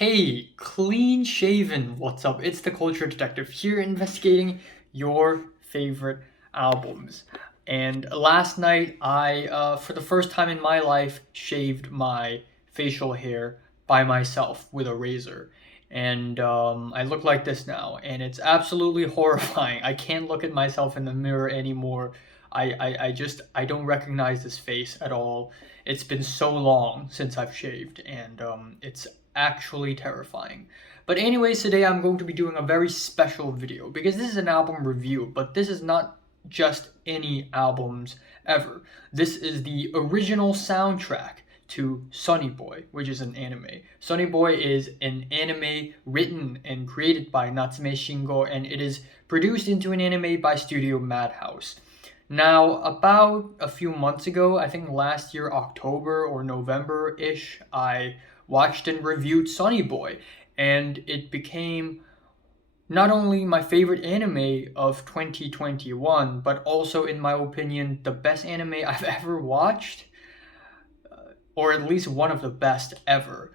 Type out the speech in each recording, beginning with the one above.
Hey, clean shaven, what's up? It's the Culture Detective here investigating your favorite albums. And last night, for the first time in my life, shaved my facial hair by myself with a razor. And I look like this now, and it's absolutely horrifying. I can't look at myself in the mirror anymore. I don't recognize this face at all. It's been so long since I've shaved, and it's actually terrifying. But anyways, today I'm going to be doing a very special video because this is an album review, but this is not just any albums ever. This is the original soundtrack to Sonny Boy, which is an anime. Sonny Boy is an anime written and created by Natsume Shingo, and it is produced into an anime by Studio Madhouse. Now, about a few months ago, I think last year, October or November-ish, I watched and reviewed Sonny Boy, and it became not only my favorite anime of 2021, but also, in my opinion, the best anime I've ever watched, or at least one of the best ever.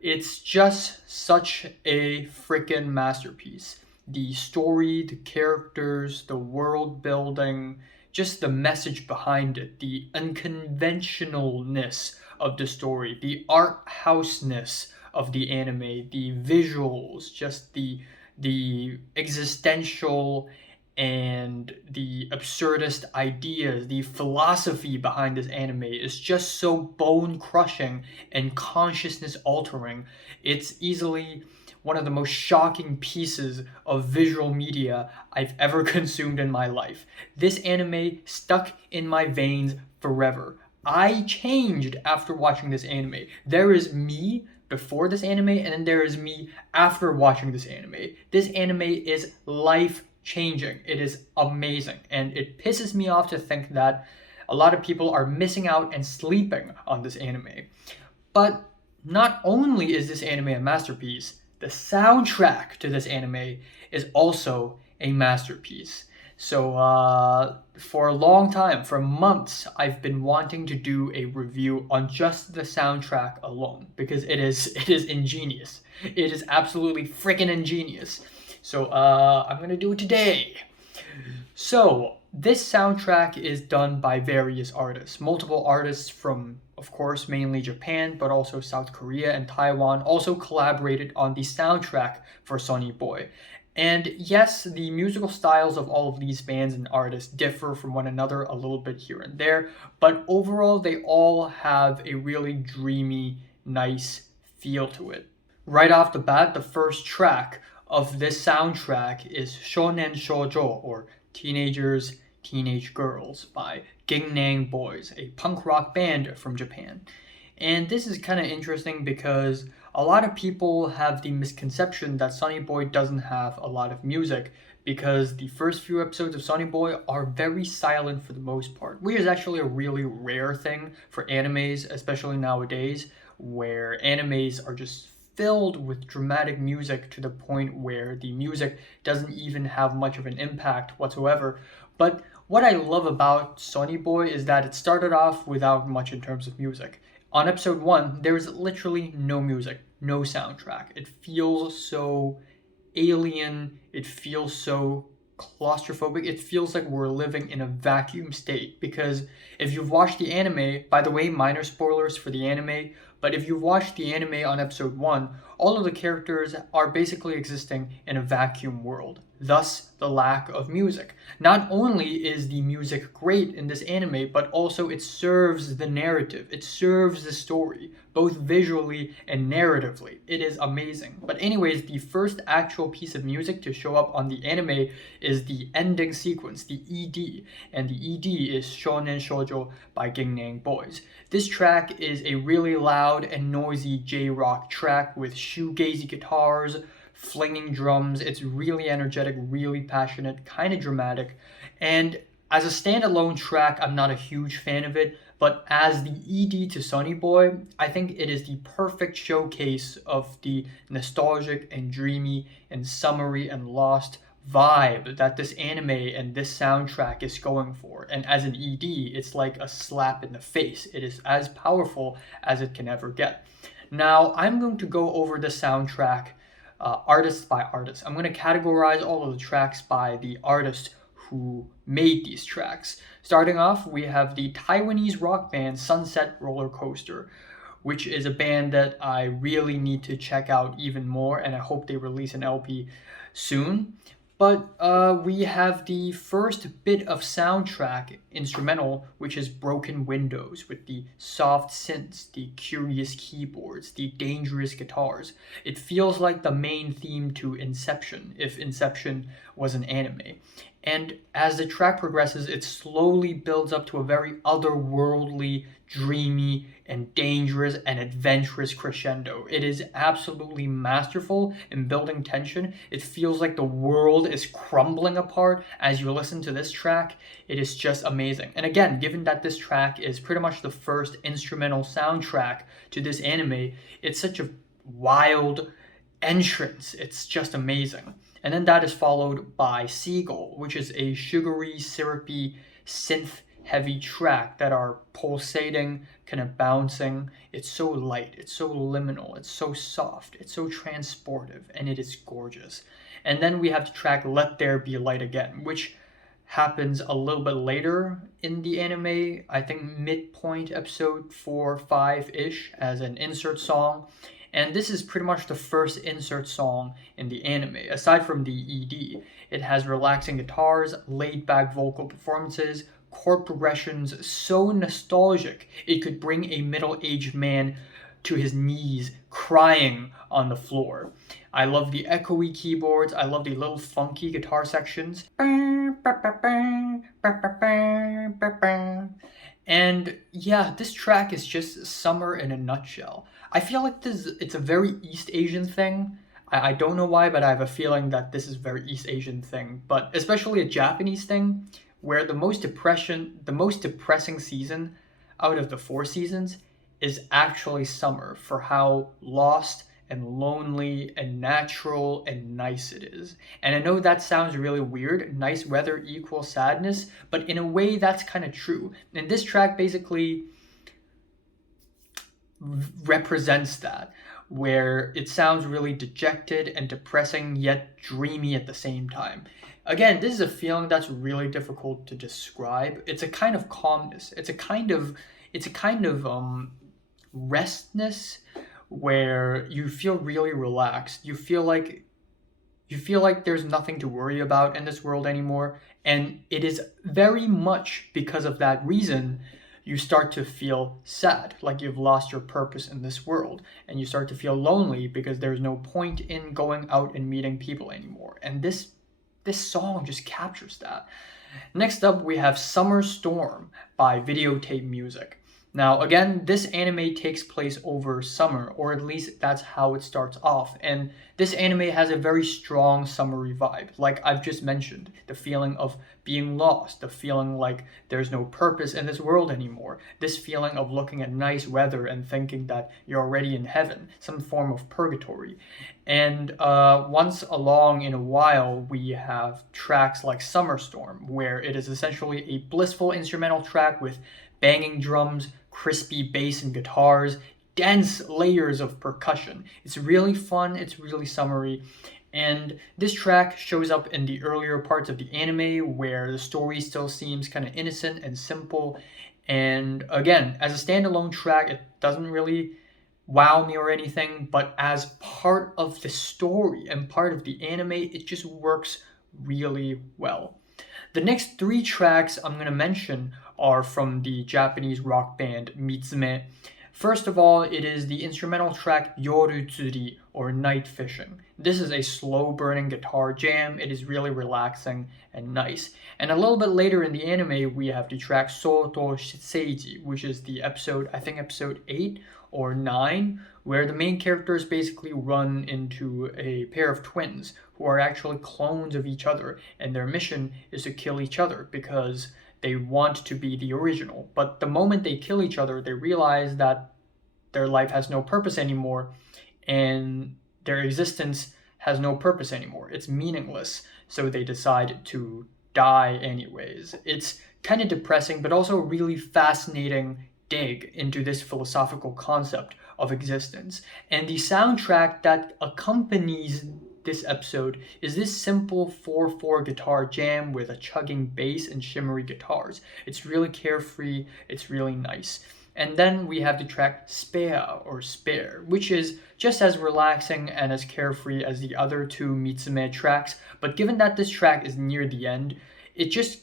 It's just such a freaking masterpiece. The story, the characters, the world building, just the message behind it, the unconventionalness of the story, the art houseness of the anime, the visuals, just the existential and the absurdist ideas, the philosophy behind this anime is just so bone crushing and consciousness altering. It's easily one of the most shocking pieces of visual media I've ever consumed in my life. This anime stuck in my veins forever. I changed after watching this anime. There is me before this anime, and then there is me after watching this anime. This anime is life changing. It is amazing, and it pisses me off to think that a lot of people are missing out and sleeping on this anime. But not only is this anime a masterpiece, the soundtrack to this anime is also a masterpiece. So for a long time, for months, I've been wanting to do a review on just the soundtrack alone because it is ingenious. It is absolutely freaking ingenious. So I'm gonna do it today. So this soundtrack is done by various artists, multiple artists from, of course, mainly Japan, but also South Korea and Taiwan also collaborated on the soundtrack for Sonny Boy. And yes, the musical styles of all of these bands and artists differ from one another a little bit here and there, but overall they all have a really dreamy, nice feel to it. Right off the bat, the first track of this soundtrack is Shonen Shoujo, or Teenagers, Teenage Girls, by Gangnam Boys, a punk rock band from Japan. And this is kind of interesting because a lot of people have the misconception that Sonny Boy doesn't have a lot of music because the first few episodes of Sonny Boy are very silent for the most part, which is actually a really rare thing for animes, especially nowadays, where animes are just filled with dramatic music to the point where the music doesn't even have much of an impact whatsoever. But what I love about Sonny Boy is that it started off without much in terms of music. On episode 1, there is literally no music, no soundtrack. It feels so alien, it feels so claustrophobic, it feels like we're living in a vacuum state. Because if you've watched the anime, by the way, minor spoilers for the anime, but if you've watched the anime on episode 1, all of the characters are basically existing in a vacuum world, thus the lack of music. Not only is the music great in this anime, but also it serves the narrative, it serves the story, both visually and narratively. It is amazing. But anyways, the first actual piece of music to show up on the anime is the ending sequence, the ED, and the ED is Shonen Shoujo by Gangnam Boys. This track is a really loud and noisy J-rock track with shoegazy guitars, flinging drums. It's really energetic, really passionate, kind of dramatic. And as a standalone track, I'm not a huge fan of it, but as the ED to Sonny Boy, I think it is the perfect showcase of the nostalgic and dreamy and summery and lost vibe that this anime and this soundtrack is going for. And as an ED, it's like a slap in the face. It is as powerful as it can ever get. Now, I'm going to go over the soundtrack artist by artist. I'm going to categorize all of the tracks by the artist who made these tracks. Starting off, we have the Taiwanese rock band Sunset Roller Coaster, which is a band that I really need to check out even more, and I hope they release an LP soon. But we have the first bit of soundtrack instrumental, which is Broken Windows, with the soft synths, the curious keyboards, the dangerous guitars. It feels like the main theme to Inception, if Inception was an anime. And as the track progresses, it slowly builds up to a very otherworldly, dreamy, and dangerous and adventurous crescendo. It is absolutely masterful in building tension. It feels like the world is crumbling apart as you listen to this track. It is just amazing. And again, given that this track is pretty much the first instrumental soundtrack to this anime, it's such a wild entrance. It's just amazing. And then that is followed by Seagull, which is a sugary, syrupy, synth-heavy track that are pulsating, kind of bouncing. It's so light, it's so liminal, it's so soft, it's so transportive, and it is gorgeous. And then we have the track Let There Be Light Again, which happens a little bit later in the anime, I think midpoint episode 4 or 5-ish, as an insert song. And this is pretty much the first insert song in the anime, aside from the ED. It has relaxing guitars, laid-back vocal performances, chord progressions so nostalgic it could bring a middle-aged man to his knees crying on the floor. I love the echoey keyboards, I love the little funky guitar sections. And yeah, this track is just summer in a nutshell. I feel like it's a very East Asian thing. I don't know why, but I have a feeling that this is a very East Asian thing, but especially a Japanese thing, where the most depressing season out of the 4 seasons is actually summer, for how lost and lonely and natural and nice it is. And I know that sounds really weird, nice weather equals sadness, but in a way that's kind of true. And this track basically represents that, where it sounds really dejected and depressing yet dreamy at the same time. Again, this is a feeling that's really difficult to describe. It's a kind of calmness. It's a kind of restness where you feel really relaxed. You feel like there's nothing to worry about in this world anymore, and it is very much because of that reason you start to feel sad, like you've lost your purpose in this world, and you start to feel lonely because there's no point in going out and meeting people anymore. And this song just captures that. Next up, we have Summer Storm by Videotape Music. Now, again, this anime takes place over summer, or at least that's how it starts off. And this anime has a very strong summery vibe. Like I've just mentioned, the feeling of being lost, the feeling like there's no purpose in this world anymore, this feeling of looking at nice weather and thinking that you're already in heaven, some form of purgatory. And once along in a while, we have tracks like Summer Storm, where it is essentially a blissful instrumental track with banging drums, crispy bass and guitars, dense layers of percussion. It's really fun, it's really summery, and this track shows up in the earlier parts of the anime where the story still seems kind of innocent and simple. And again, as a standalone track, it doesn't really wow me or anything, but as part of the story and part of the anime, it just works really well. The next 3 tracks I'm going to mention are from the Japanese rock band Mitsume. First of all, it is the instrumental track Yorutsuri, or Night Fishing. This is a slow-burning guitar jam. It is really relaxing and nice. And a little bit later in the anime, we have the track Soto Seiji, which is the episode, I think episode 8 or 9, where the main characters basically run into a pair of twins who are actually clones of each other, and their mission is to kill each other because they want to be the original. But the moment they kill each other, they realize that their life has no purpose anymore, and their existence has no purpose anymore. It's meaningless, so they decide to die anyways. It's kind of depressing, but also a really fascinating dig into this philosophical concept of existence. And the soundtrack that accompanies this episode is this simple 4/4 guitar jam with a chugging bass and shimmery guitars. It's really carefree, it's really nice. And then we have the track Spare, which is just as relaxing and as carefree as the other two Mitsume tracks, but given that this track is near the end, it just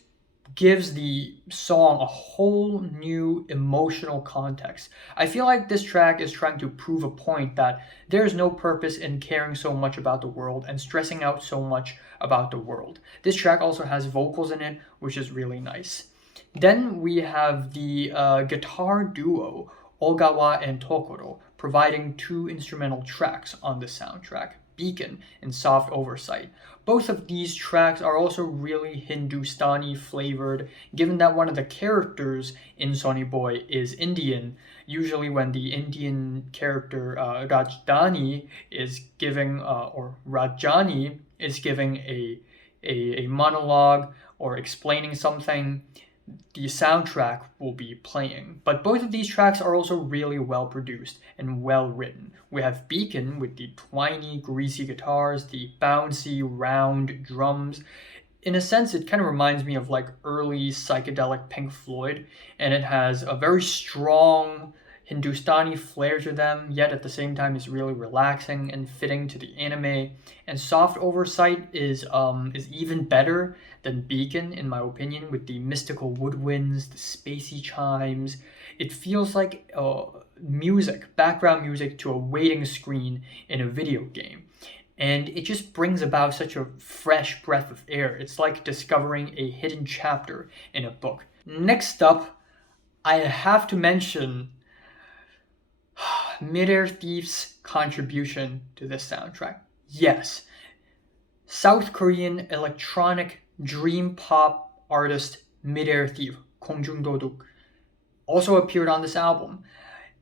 gives the song a whole new emotional context. I feel like this track is trying to prove a point that there is no purpose in caring so much about the world and stressing out so much about the world. This track also has vocals in it, which is really nice. Then we have the guitar duo Ogawa and Tokoro providing two instrumental tracks on the soundtrack, Beacon and Soft Oversight. Both of these tracks are also really Hindustani flavored, given that one of the characters in Sonny Boy is Indian. Usually when the Indian character Rajdhani is giving, or Rajani is giving a monologue or explaining something, the soundtrack will be playing. But both of these tracks are also really well produced and well written. We have Beacon with the twiny, greasy guitars, the bouncy, round drums. In a sense, it kind of reminds me of like early psychedelic Pink Floyd, and it has a very strong Hindustani flair to them, yet at the same time is really relaxing and fitting to the anime. And Soft Oversight is even better than Beacon, in my opinion, with the mystical woodwinds, the spacey chimes. It feels like music, background music to a waiting screen in a video game. And it just brings about such a fresh breath of air. It's like discovering a hidden chapter in a book. Next up, I have to mention Midair Thief's contribution to this soundtrack. Yes, South Korean electronic dream pop artist Midair Thief, Kongjung Doduk, also appeared on this album.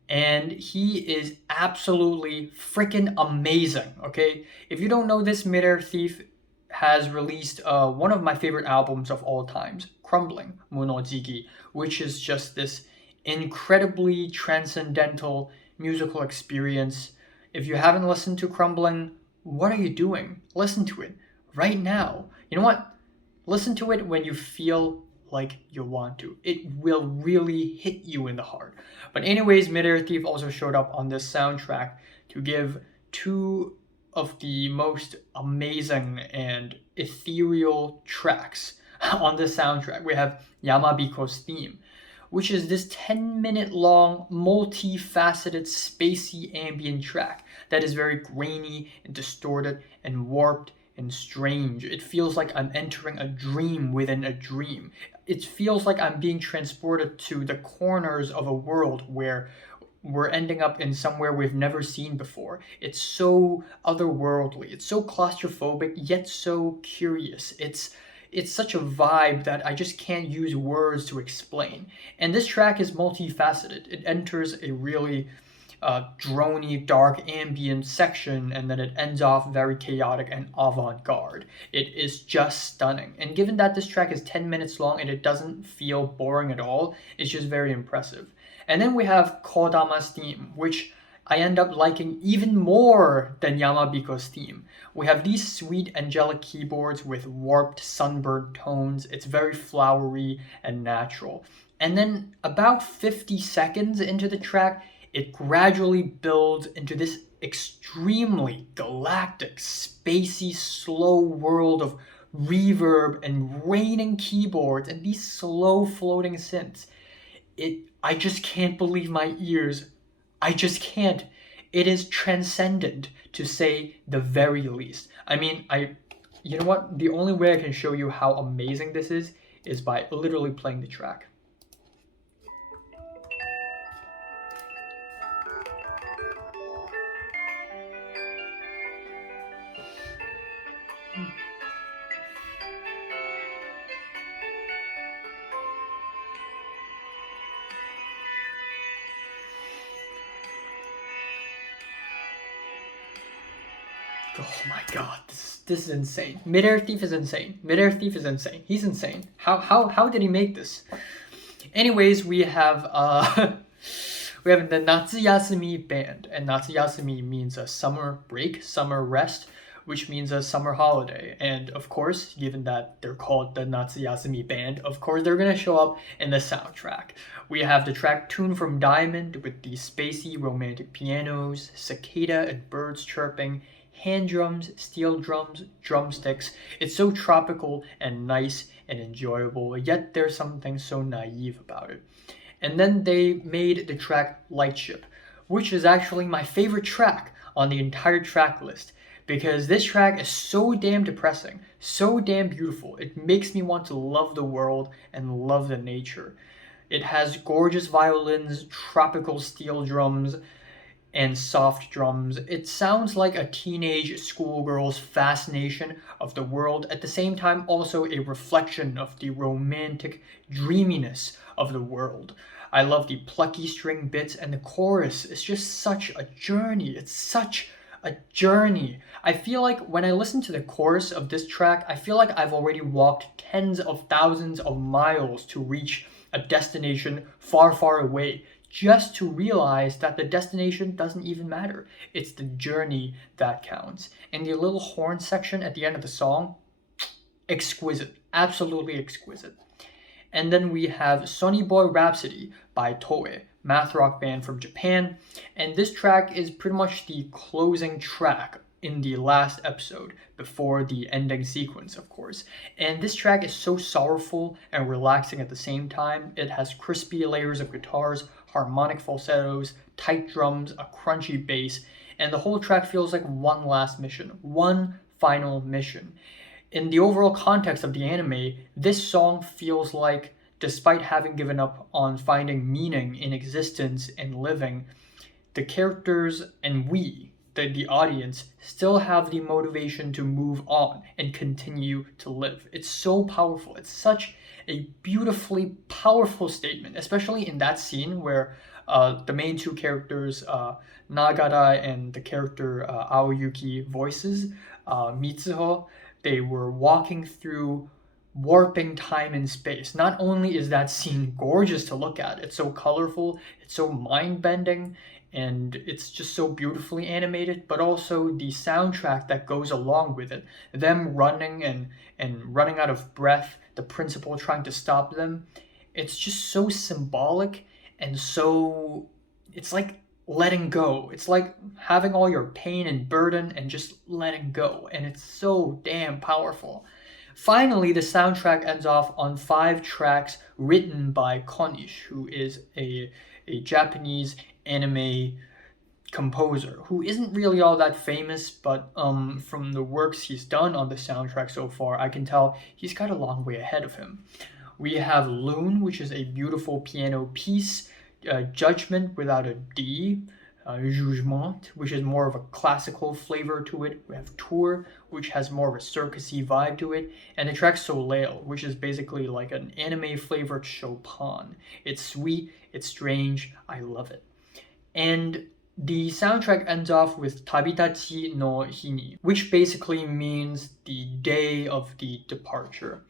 And he is absolutely freaking amazing, okay? If you don't know this, Midair Thief has released one of my favorite albums of all times, Crumbling, Monojigi, which is just this incredibly transcendental musical experience. If you haven't listened to Crumbling, what are you doing? Listen to it right now. You know what? Listen to it when you feel like you want to. It will really hit you in the heart. But anyways, Midair Thief also showed up on this soundtrack to give two of the most amazing and ethereal tracks on this soundtrack. We have Yamabiko's theme, which is this 10-minute long, multifaceted, spacey ambient track that is very grainy and distorted and warped and strange. It feels like I'm entering a dream within a dream. It feels like I'm being transported to the corners of a world where we're ending up in somewhere we've never seen before. It's so otherworldly. It's so claustrophobic, yet so curious. It's such a vibe that I just can't use words to explain. And this track is multifaceted. It enters a really drony, dark, ambient section, and then it ends off very chaotic and avant-garde. It is just stunning. And given that this track is 10 minutes long and it doesn't feel boring at all, it's just very impressive. And then we have Kodama's theme, which I end up liking even more than Yamabiko's theme. We have these sweet angelic keyboards with warped sunburned tones. It's very flowery and natural. And then about 50 seconds into the track, it gradually builds into this extremely galactic, spacey, slow world of reverb and raining keyboards and these slow floating synths. I just can't believe my ears. I just can't. It is transcendent, to say the very least. I mean, you know what? The only way I can show you how amazing this is by literally playing the track. Oh my god, this is insane. Midair Thief is insane. Midair Thief is insane. He's insane. How did he make this? Anyways, we have We have the Natsuyasumi band, and Natsuyasumi means a summer break, summer rest, which means a summer holiday. And of course, given that they're called the Natsuyasumi band, of course they're gonna show up in the soundtrack. We have the track Tune from Diamond with the spacey romantic pianos, cicada and birds chirping, hand drums, steel drums, drumsticks. It's so tropical and nice and enjoyable, yet there's something so naive about it. And then they made the track Lightship, which is actually my favorite track on the entire track list, because this track is so damn depressing, so damn beautiful. It makes me want to love the world and love the nature. It has gorgeous violins, tropical steel drums, and soft drums. It sounds like a teenage schoolgirl's fascination of the world, at the same time also a reflection of the romantic dreaminess of the world. I love the plucky string bits, and the chorus is just such a journey. It's such a journey. I feel like when I listen to the chorus of this track, I feel like I've already walked tens of thousands of miles to reach a destination far, far away, just to realize that the destination doesn't even matter. It's the journey that counts. And the little horn section at the end of the song, exquisite, absolutely exquisite. And then we have Sonny Boy Rhapsody by Toei, math rock band from Japan. And this track is pretty much the closing track in the last episode before the ending sequence, of course. And this track is so sorrowful and relaxing at the same time. It has crispy layers of guitars, harmonic falsettos, tight drums, a crunchy bass, and the whole track feels like one last mission, one final mission. In the overall context of the anime, this song feels like, despite having given up on finding meaning in existence and living, the characters and we, the audience, still have the motivation to move on and continue to live. It's so powerful. It's such a beautifully powerful statement, especially in that scene where the main two characters, Nagara and the character Aoyuki voices, Mitsuho, they were walking through warping time and space. Not only is that scene gorgeous to look at, it's so colorful, it's so mind-bending, and it's just so beautifully animated, but also the soundtrack that goes along with it. Them running and running out of breath, the principal trying to stop them. It's just so symbolic and so, it's like letting go. It's like having all your pain and burden and just letting go. And it's so damn powerful. Finally, the soundtrack ends off on 5 tracks written by Konnich, who is a Japanese anime composer who isn't really all that famous, but from the works he's done on the soundtrack so far, I can tell he's got a long way ahead of him. We have Loon, which is a beautiful piano piece, Judgment without a D, Jugement, which is more of a classical flavor to it. We have Tour, which has more of a circusy vibe to it, and the track Soleil, which is basically like an anime flavored Chopin. It's sweet, it's strange, I love it. And the soundtrack ends off with Tabitachi no Hini, which basically means the day of the departure.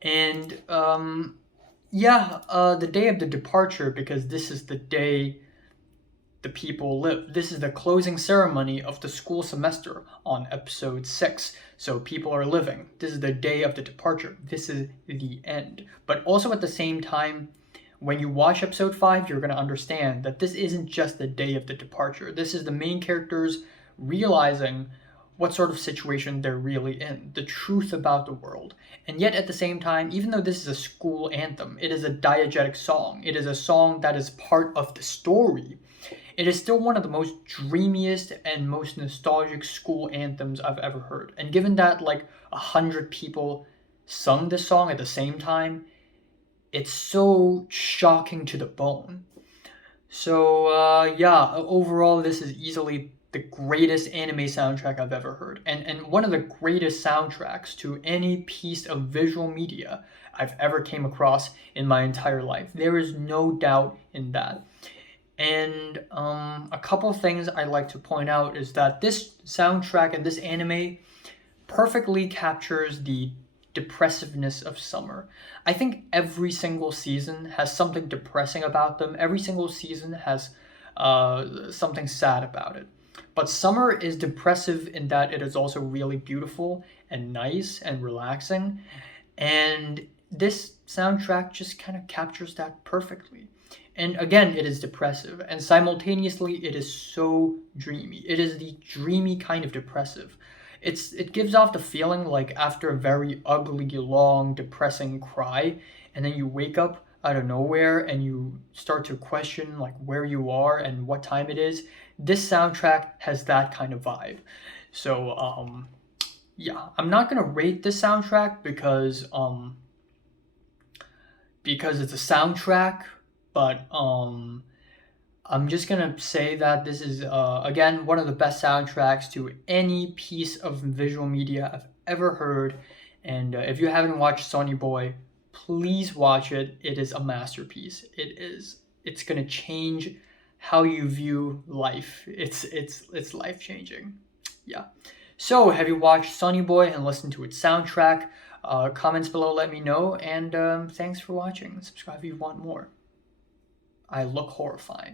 And the day of the departure, because this is the day the people live. This is the closing ceremony of the school semester on episode 6. So people are living. This is the day of the departure. This is the end. But also at the same time, when you watch episode 5, you're going to understand that this isn't just the day of the departure. This is the main characters realizing what sort of situation they're really in, the truth about the world. And yet at the same time, even though this is a school anthem, it is a diegetic song. It is a song that is part of the story. It is still one of the most dreamiest and most nostalgic school anthems I've ever heard. And given that like 100 people sung this song at the same time, it's so shocking to the bone. So overall this is easily the greatest anime soundtrack I've ever heard. And one of the greatest soundtracks to any piece of visual media I've ever came across in my entire life. There is no doubt in that. And a couple of things I'd like to point out is that this soundtrack and this anime perfectly captures the depressiveness of summer. I think every single season has something depressing about them. Every single season has something sad about it. But summer is depressive in that it is also really beautiful and nice and relaxing. And this soundtrack just kind of captures that perfectly. And again, it is depressive, and simultaneously, it is so dreamy. It is the dreamy kind of depressive. It gives off the feeling like after a very ugly, long, depressing cry, and then you wake up out of nowhere and you start to question like where you are and what time it is. This soundtrack has that kind of vibe. So yeah, I'm not gonna rate this soundtrack because it's a soundtrack, but I'm just gonna say that this is again one of the best soundtracks to any piece of visual media I've ever heard. And if you haven't watched Sonny Boy, please watch it. It is a masterpiece. It is. It's gonna change how you view life. It's life changing. Yeah. So, have you watched Sonny Boy and listened to its soundtrack? Comments below, let me know. And thanks for watching. Subscribe if you want more. I look horrifying.